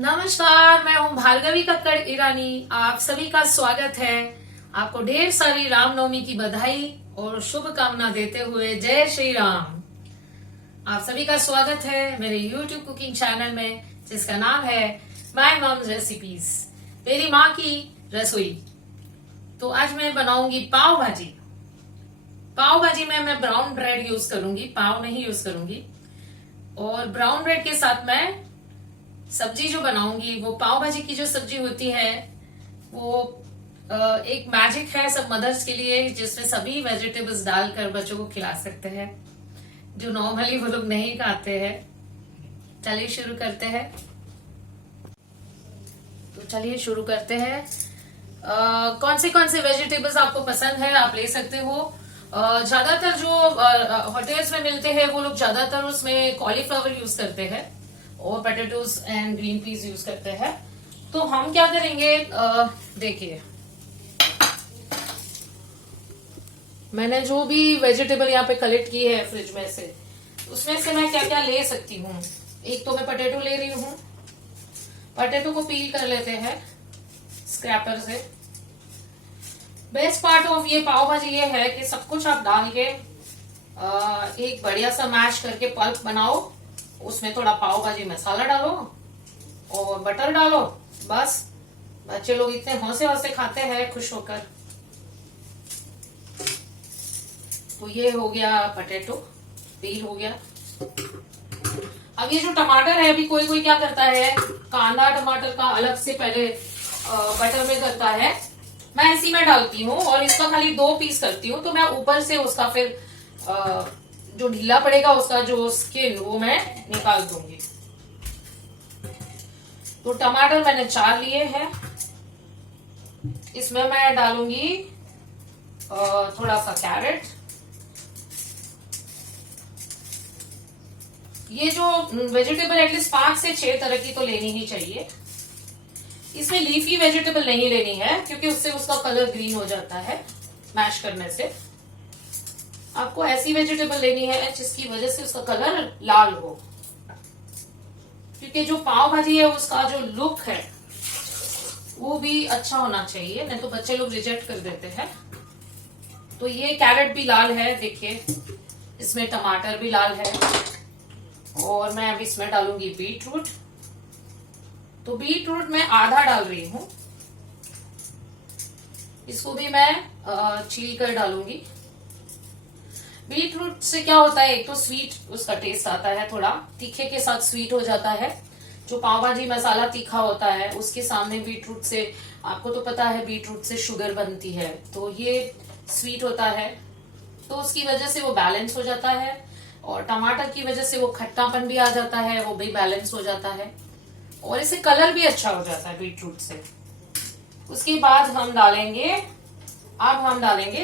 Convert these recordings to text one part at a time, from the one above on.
नमस्कार, मैं हूं भार्गवी कक्कड़ ईरानी। आप सभी का स्वागत है। आपको ढेर सारी रामनवमी की बधाई और शुभकामना देते हुए जय श्री राम। आप सभी का स्वागत है मेरे YouTube कुकिंग चैनल में, जिसका नाम है माय मॉम्स रेसिपीज, मेरी माँ की रसोई। तो आज मैं बनाऊंगी पाव भाजी। पाव भाजी में मैं ब्राउन ब्रेड यूज करूंगी, पाव नहीं यूज करूंगी। और ब्राउन ब्रेड के साथ मैं सब्जी जो बनाऊंगी वो पाव भाजी की जो सब्जी होती है वो एक मैजिक है सब मदर्स के लिए, जिसमें सभी वेजिटेबल्स डालकर बच्चों को खिला सकते हैं जो नॉर्मली वो लोग नहीं खाते हैं। चलिए शुरू करते हैं। तो चलिए शुरू करते हैं। कौन से वेजिटेबल्स आपको पसंद है आप ले सकते हो। ज्यादातर जो होटल्स में मिलते हैं वो लोग ज्यादातर उसमें कॉलीफ्लावर यूज करते हैं और potatoes and green peas use करते हैं। तो हम क्या करेंगे, देखिए मैंने जो भी वेजिटेबल यहाँ पे कलेक्ट की है फ्रिज में से, उसमें से मैं क्या क्या ले सकती हूँ। एक तो मैं पोटैटो ले रही हूँ। पोटैटो को पील कर लेते हैं स्क्रैपर से। बेस्ट पार्ट ऑफ ये पाव भाजी ये है कि सब कुछ आप डाल के एक बढ़िया सा मैश करके पल्प बनाओ, उसमें थोड़ा पाव भाजी मसाला डालो और बटर डालो। बस बच्चे लोग इतने हौसे हौसे खाते हैं खुश होकर। तो ये हो गया पोटैटो, पील हो गया। अब ये जो टमाटर है, अभी कोई कोई क्या करता है, कांदा टमाटर का अलग से पहले बटर में करता है। मैं इसी में डालती हूँ और इसका खाली 2 पीस करती हूँ। तो मैं ऊपर से उसका फिर जो ढीला पड़ेगा उसका जो स्किन वो मैं निकाल दूंगी। तो टमाटर मैंने 4 लिए हैं। इसमें मैं डालूंगी थोड़ा सा कैरेट। ये जो वेजिटेबल एटलीस्ट 5 से 6 तरह की तो लेनी ही चाहिए। इसमें लीफी वेजिटेबल नहीं लेनी है क्योंकि उससे उसका कलर ग्रीन हो जाता है मैश करने से। आपको ऐसी वेजिटेबल लेनी है जिसकी वजह से उसका कलर लाल हो, क्योंकि जो पाव भाजी है उसका जो लुक है वो भी अच्छा होना चाहिए, नहीं तो बच्चे लोग रिजेक्ट कर देते हैं। तो ये कैरेट भी लाल है, देखिए इसमें टमाटर भी लाल है। और मैं अब इसमें डालूंगी बीट रूट। तो बीट रूट मैं आधा डाल रही हूं, इसको भी मैं छील कर डालूंगी। बीट रूट से क्या होता है, एक तो स्वीट उसका टेस्ट आता है, थोड़ा तीखे के साथ स्वीट हो जाता है। जो पाव भाजी मसाला तीखा होता है उसके सामने बीट रूट से, आपको तो पता है बीट रूट से शुगर बनती है, तो ये स्वीट होता है, तो उसकी वजह से वो बैलेंस हो जाता है। और टमाटर की वजह से वो खट्टापन भी आ जाता है, वो भी बैलेंस हो जाता है। और इससे कलर भी अच्छा हो जाता है बीट रूट से। उसके बाद हम डालेंगे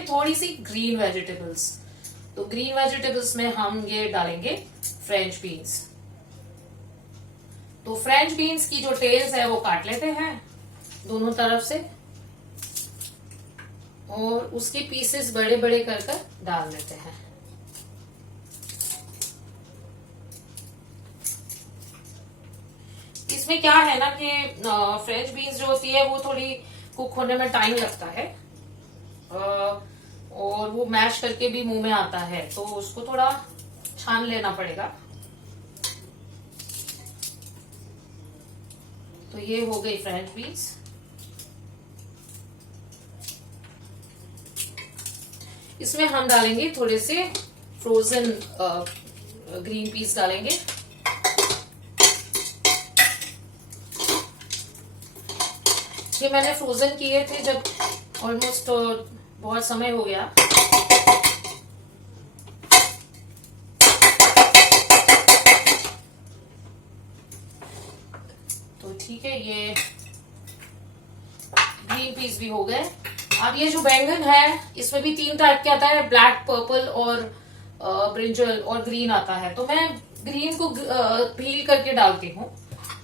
थोड़ी सी ग्रीन वेजिटेबल्स। तो ग्रीन वेजिटेबल्स में हम ये डालेंगे फ्रेंच बीन्स। तो फ्रेंच बीन्स की जो टेल्स है वो काट लेते हैं दोनों तरफ से और उसके पीसेस बड़े बड़े कर डाल देते हैं। इसमें क्या है ना कि फ्रेंच बीन्स जो होती है वो थोड़ी कुक होने में टाइम लगता है और वो मैश करके भी मुंह में आता है, तो उसको थोड़ा छान लेना पड़ेगा। तो ये हो गई फ्रेंच बीन्स। इसमें हम डालेंगे थोड़े से फ्रोजन ग्रीन पीस डालेंगे। ये मैंने फ्रोजन किए थे जब ऑलमोस्ट बहुत समय हो गया। तो ठीक है, ये ग्रीन पीस भी हो गए। अब ये जो बैंगन है इसमें भी 3 टाइप के आता है, ब्लैक, पर्पल और ब्रिंजल और ग्रीन आता है। तो मैं ग्रीन को पील करके डालती हूँ,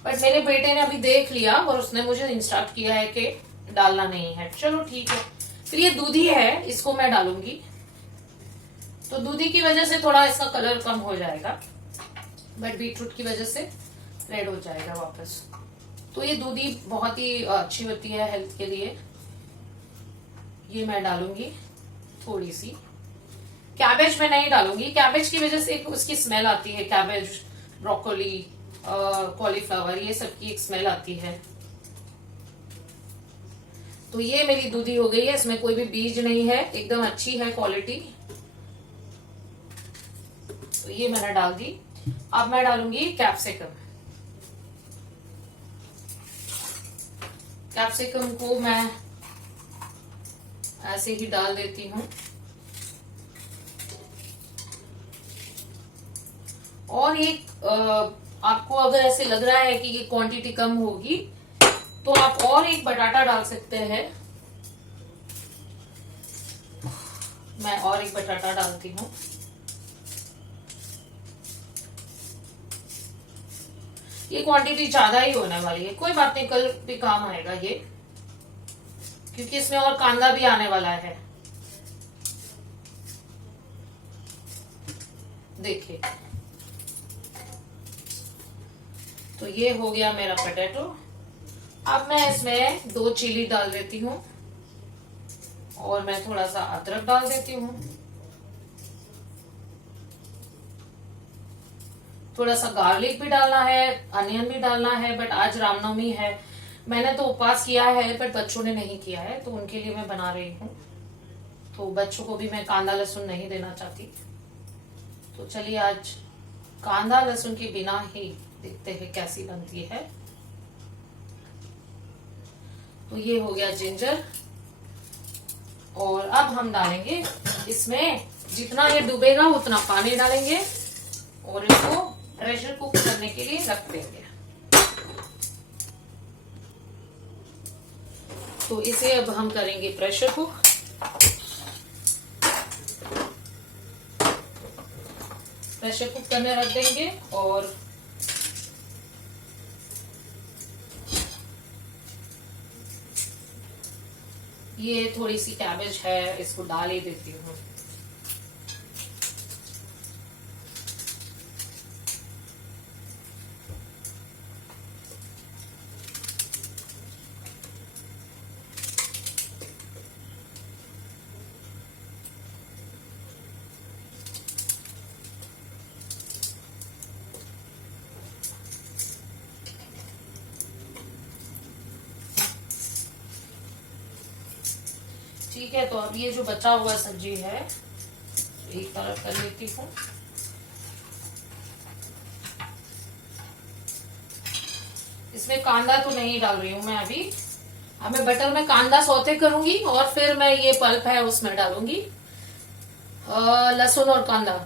बट मेरे बेटे ने अभी देख लिया और उसने मुझे इंस्ट्रक्ट किया है कि डालना नहीं है। चलो ठीक है। फिर ये दूधी है, इसको मैं डालूंगी। तो दूधी की वजह से थोड़ा इसका कलर कम हो जाएगा, बट बीटरूट की वजह से रेड हो जाएगा वापस। तो ये दूधी बहुत ही अच्छी होती है हेल्थ के लिए। ये मैं डालूंगी थोड़ी सी। कैबेज मैं नहीं डालूंगी, कैबेज की वजह से उसकी स्मेल आती है। कैबेज, ब्रोकोली, कॉलीफ्लावर, ये सब की एक स्मेल आती है। तो ये मेरी दूधी हो गई है, इसमें कोई भी बीज नहीं है, एकदम अच्छी है क्वालिटी। तो ये मैंने डाल दी। अब मैं डालूंगी कैप्सिकम। कैप्सिकम को मैं ऐसे ही डाल देती हूँ। और एक आपको अगर ऐसे लग रहा है कि ये क्वांटिटी कम होगी तो आप और एक बटाटा डाल सकते हैं। मैं और एक बटाटा डालती हूँ। ये क्वांटिटी ज्यादा ही होने वाली है, कोई बात नहीं, कल भी काम आएगा ये, क्योंकि इसमें और कांदा भी आने वाला है। देखिए, तो ये हो गया मेरा पोटैटो। अब मैं इसमें 2 चिली डाल देती हूँ और मैं थोड़ा सा अदरक डाल देती हूँ। थोड़ा सा गार्लिक भी डालना है, अनियन भी डालना है, बट आज रामनवमी है, मैंने तो उपवास किया है बट बच्चों ने नहीं किया है, तो उनके लिए मैं बना रही हूँ। तो बच्चों को भी मैं कांदा लहसुन नहीं देना चाहती। तो चलिए आज कांदा लहसुन के बिना ही देखते हैं कैसी बनती है। तो ये हो गया जिंजर। और अब हम डालेंगे इसमें, जितना ये डूबेगा उतना पानी डालेंगे और इसको प्रेशर कुक करने के लिए रख देंगे। तो इसे अब हम करेंगे प्रेशर कुक। प्रेशर कुक करने रख देंगे। और ये थोड़ी सी कैबेज है, इसको डाल ही देती हूँ। ठीक है, तो अब ये जो बचा हुआ सब्जी है एक तरफ कर लेती हूँ। इसमें कांदा तो नहीं डाल रही हूँ मैं अभी। अब मैं बटर में कांदा सौते करूंगी और फिर मैं ये पल्प है उसमें डालूंगी लहसुन और कांदा।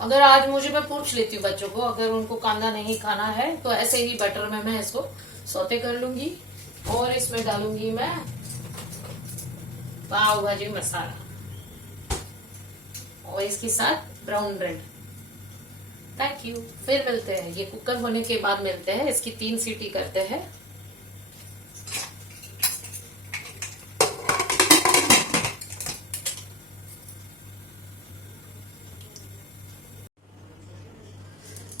अगर आज मुझे, मैं पूछ लेती हूँ बच्चों को, अगर उनको कांदा नहीं खाना है तो ऐसे ही बटर में मैं इसको सौते कर लूंगी। और इसमें डालूंगी मैं पाव भाजी मसाला और इसके साथ ब्राउन ब्रेड। Thank you. फिर मिलते हैं, ये कुकर होने के बाद मिलते हैं। इसकी 3 सीटी करते हैं।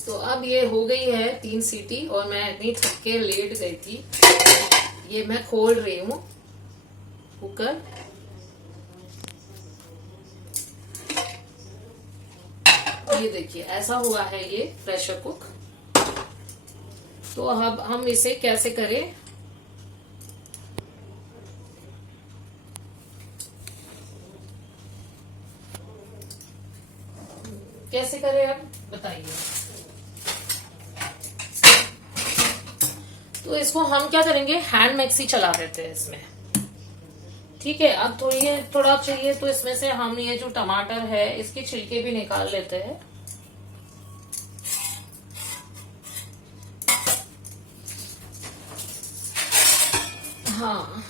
तो अब ये हो गई है 3 सीटी और मैं इतनी थक के लेट गई थी। ये मैं खोल रही हूँ कुकर। ये देखिए ऐसा हुआ है ये प्रेशर कुक। तो अब हम इसे कैसे करें, कैसे करें अब बताइए। तो इसको हम क्या करेंगे, हैंड मिक्सी चला देते हैं इसमें। ठीक है, अब थोड़ा चाहिए तो इसमें से हम ये जो टमाटर है इसके छिलके भी निकाल लेते हैं। हाँ,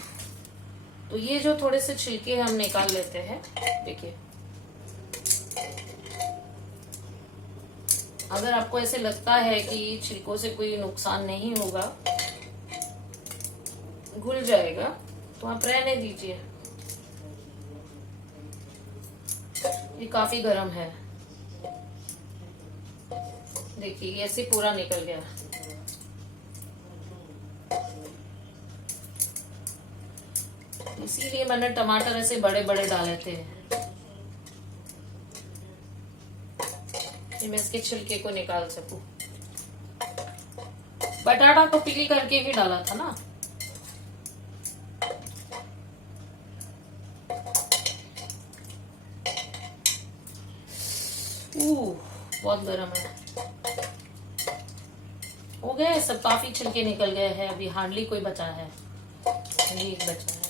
तो ये जो थोड़े से छिलके हम निकाल लेते हैं। देखिए, अगर आपको ऐसे लगता है कि छिलकों से कोई नुकसान नहीं होगा, घुल जाएगा, तो आप रहने दीजिए। ये काफी गर्म है। देखिए ऐसे पूरा निकल गया। इसीलिए मैंने टमाटर ऐसे बड़े बड़े डाले थे कि मैं इसके छिलके को निकाल सकूं। बटाटा तो पील करके ही डाला था ना। बहुत गर्म है। हो गए सब, काफी छिलके निकल गए हैं। अभी हार्डली कोई बचा है, ये एक बचा है।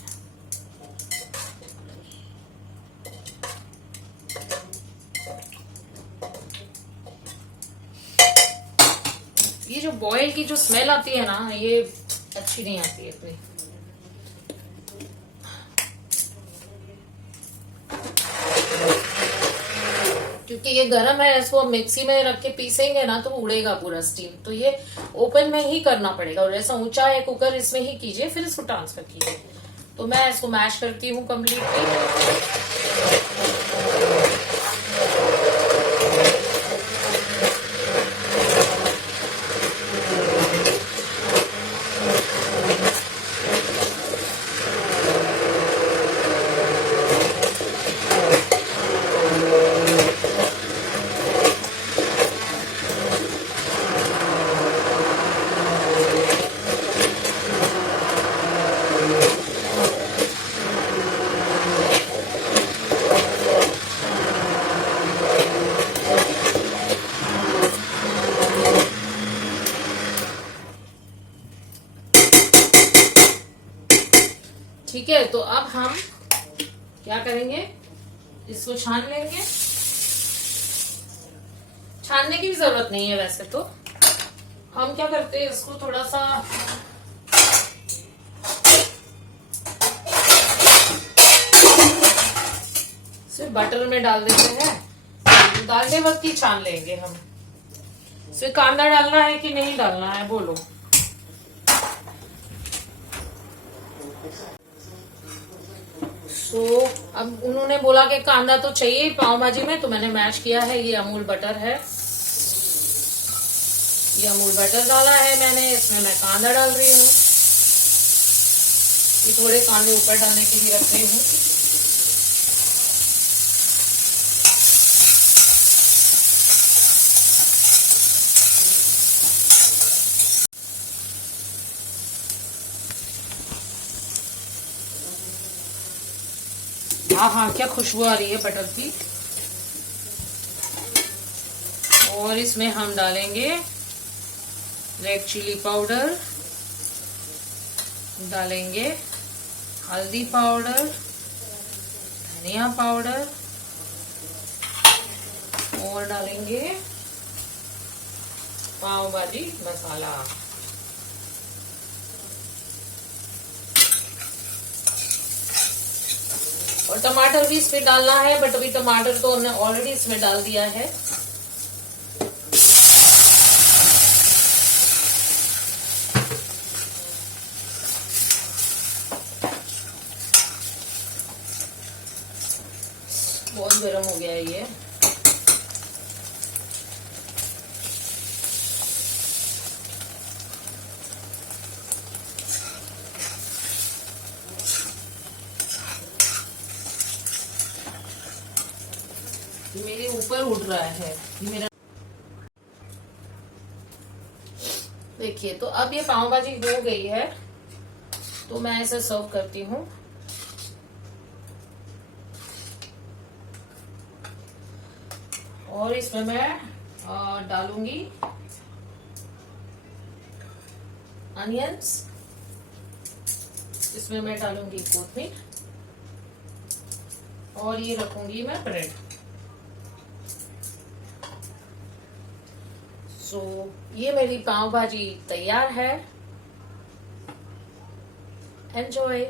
ये जो बॉयल की जो स्मेल आती है ना, ये अच्छी नहीं आती है इतनी। क्योंकि ये गरम है, इसको मिक्सी में रख के पीसेंगे ना तो उड़ेगा पूरा स्टीम। तो ये ओपन में ही करना पड़ेगा, और ऐसा ऊंचा है कुकर, इसमें ही कीजिए, फिर इसको ट्रांसफर कीजिए। तो मैं इसको मैश करती हूँ कम्प्लीटली। ठीक है, तो अब हम क्या करेंगे, इसको छान लेंगे। छानने की भी जरूरत नहीं है वैसे तो। हम क्या करते हैं, इसको थोड़ा सा सिर्फ बटर में डाल देते हैं। डालने वक्त ही छान लेंगे हम। इसमें कांदा डालना है कि नहीं डालना है, बोलो। तो अब उन्होंने बोला कि कांदा तो चाहिए पाव भाजी में, तो मैंने मैश किया है। ये अमूल बटर है, ये अमूल बटर डाला है मैंने। इसमें मैं कांदा डाल रही हूँ। ये थोड़े कांदे ऊपर डालने के लिए रख रही हूँ। हाँ हाँ, क्या खुशबू आ रही है बटर की। और इसमें हम डालेंगे रेड चिली पाउडर, डालेंगे हल्दी पाउडर, धनिया पाउडर, और डालेंगे पाव भाजी मसाला। और टमाटर भी इसमें डालना है, बट अभी टमाटर तो हमने ऑलरेडी इसमें डाल दिया है। बहुत गर्म हो गया है ये। मेरे ऊपर उड़ रहा है मेरा। देखिए, तो अब ये पाव भाजी हो गई है, तो मैं इसे सर्व करती हूँ। और इसमें मैं डालूंगी अनियंस, इसमें मैं डालूंगी कोथिंबीर, और ये रखूंगी मैं ब्रेड। सो ये मेरी पाव भाजी तैयार है। एंजॉय।